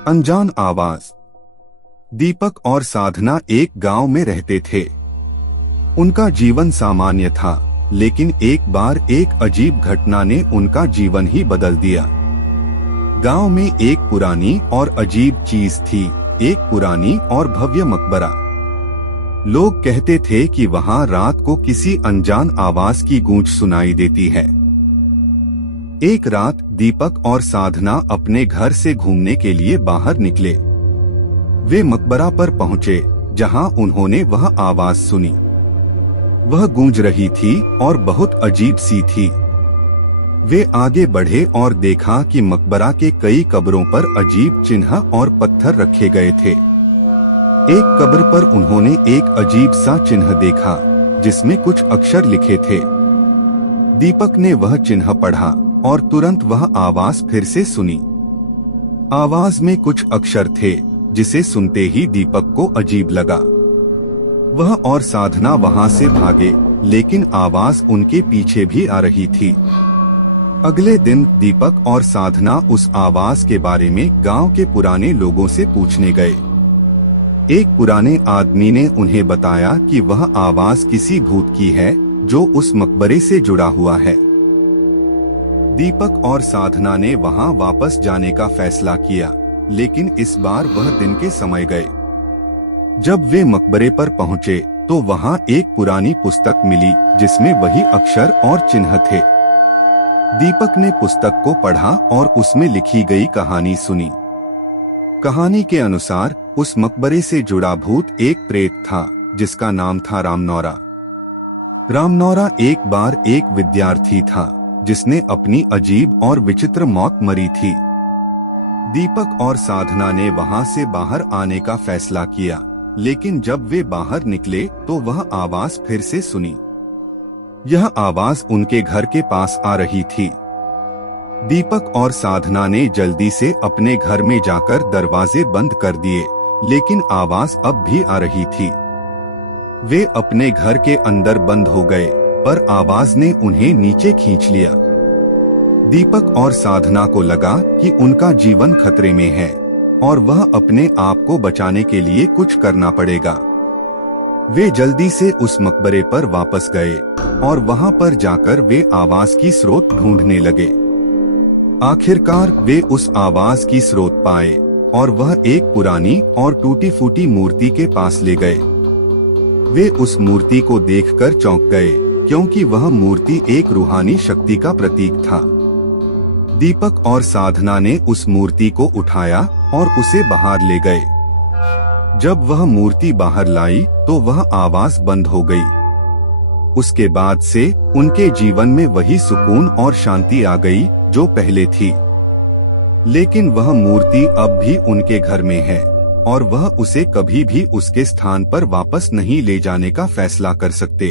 अनजान आवाज। दीपक और साधना एक गांव में रहते थे। उनका जीवन सामान्य था, लेकिन एक बार एक अजीब घटना ने उनका जीवन ही बदल दिया। गांव में एक पुरानी और अजीब चीज थी, एक पुरानी और भव्य मकबरा। लोग कहते थे कि वहां रात को किसी अनजान आवाज की गूंज सुनाई देती है। एक रात दीपक और साधना अपने घर से घूमने के लिए बाहर निकले। वे मकबरा पर पहुंचे, जहां उन्होंने वह आवाज सुनी। वह गूंज रही थी और बहुत अजीब सी थी। वे आगे बढ़े और देखा कि मकबरा के कई कब्रों पर अजीब चिन्ह और पत्थर रखे गए थे। एक कब्र पर उन्होंने एक अजीब सा चिन्ह देखा, जिसमें कुछ अक्षर लिखे थे। दीपक ने वह चिन्ह पढ़ा और तुरंत वह आवाज फिर से सुनी। आवाज में कुछ अक्षर थे, जिसे सुनते ही दीपक को अजीब लगा। वह और साधना वहां से भागे, लेकिन आवाज उनके पीछे भी आ रही थी। अगले दिन दीपक और साधना उस आवाज के बारे में गांव के पुराने लोगों से पूछने गए। एक पुराने आदमी ने उन्हें बताया कि वह आवाज किसी भूत की है, जो उस मकबरे से जुड़ा हुआ है। दीपक और साधना ने वहां वापस जाने का फैसला किया, लेकिन इस बार वह दिन के समय गए। जब वे मकबरे पर पहुंचे, तो वहां एक पुरानी पुस्तक मिली, जिसमें वही अक्षर और चिन्ह थे। दीपक ने पुस्तक को पढ़ा और उसमें लिखी गई कहानी सुनी। कहानी के अनुसार उस मकबरे से जुड़ा भूत एक प्रेत था, जिसका नाम था रामनौरा। रामनौरा एक बार एक विद्यार्थी था, जिसने अपनी अजीब और विचित्र मौत मरी थी। दीपक और साधना ने वहां से बाहर आने का फैसला किया, लेकिन जब वे बाहर निकले तो वह आवाज फिर से सुनी। यह आवाज उनके घर के पास आ रही थी। दीपक और साधना ने जल्दी से अपने घर में जाकर दरवाजे बंद कर दिए, लेकिन आवाज अब भी आ रही थी। वे अपने घर के अंदर बंद हो गए, पर आवाज ने उन्हें नीचे खींच लिया। दीपक और साधना को लगा कि उनका जीवन खतरे में है और वह अपने आप को बचाने के लिए कुछ करना पड़ेगा। वे जल्दी से उस मकबरे पर वापस गए और वहां पर जाकर वे आवाज की स्रोत ढूंढने लगे। आखिरकार वे उस आवाज की स्रोत पाए और वह एक पुरानी और टूटी फूटी मूर्ति के पास ले गए। वे उस मूर्ति को देखकर चौंक गए, क्योंकि वह मूर्ति एक रूहानी शक्ति का प्रतीक था। दीपक और साधना ने उस मूर्ति को उठाया और उसे बाहर ले गए। जब वह मूर्ति बाहर लाई, तो वह आवाज बंद हो गई। उसके बाद से उनके जीवन में वही सुकून और शांति आ गई, जो पहले थी। लेकिन वह मूर्ति अब भी उनके घर में है और वह उसे कभी भी उसके स्थान पर वापस नहीं ले जाने का फैसला कर सकते।